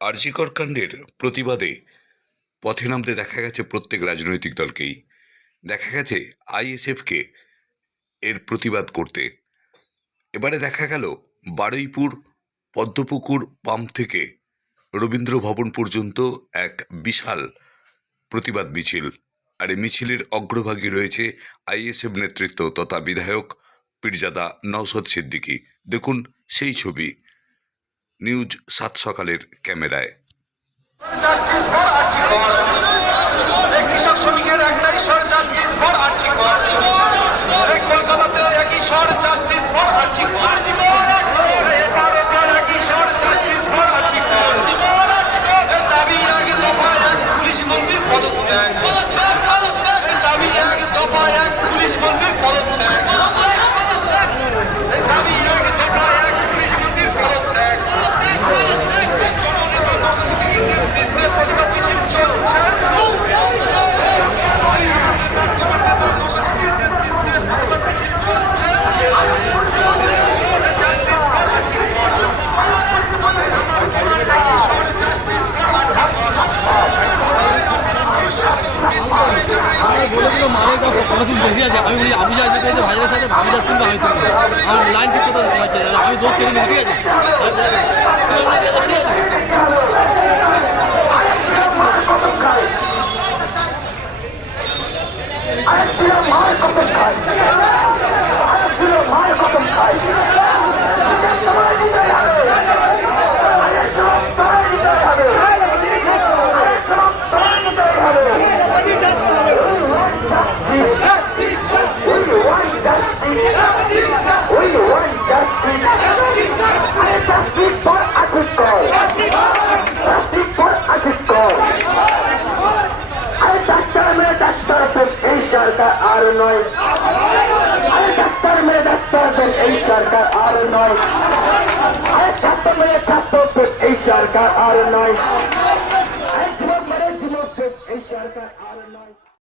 আরজিকর কাণ্ডের প্রতিবাদে পথে নামতে দেখা গেছে প্রত্যেক রাজনৈতিক দলকেই। দেখা গেছে আইএসএফকে এর প্রতিবাদ করতে। এবারে দেখা গেল বারুইপুর, পদ্মপুকুর পাম্প থেকে রবীন্দ্র ভবন পর্যন্ত এক বিশাল প্রতিবাদ মিছিল। আর এই মিছিলের অগ্রভাগে রয়েছে আইএসএফ নেতৃত্ব তথা বিধায়ক পীরজাদা নওশদ সিদ্দিকী। দেখুন সেই ছবি। নিউজ সাত সকালের ক্যামেরায়। মানে কতদিন বেশি আছে আমি বলি, আবু যা যেতে ভাইয়ের সাথে ভাবি যাচ্ছেন না হয়তো আমার লাইন ঠিক করতে শোনাচ্ছে আমি দোষ কেটে নিই ঠিক আছে ঠিক আছে We want justice. I justice for Atikor. Justice for Atikor. আরে ডাক্তার মেরে ডাক্তারদের এই সরকার আর নয় আরে ডাক্তার মেরে ডাক্তারদের এই সরকার আর নয় আরে ছাত্র মেরে ছাত্রদের এই সরকার আর নয় আরে যুবক মেরে যুবকদের এই সরকার আর নয়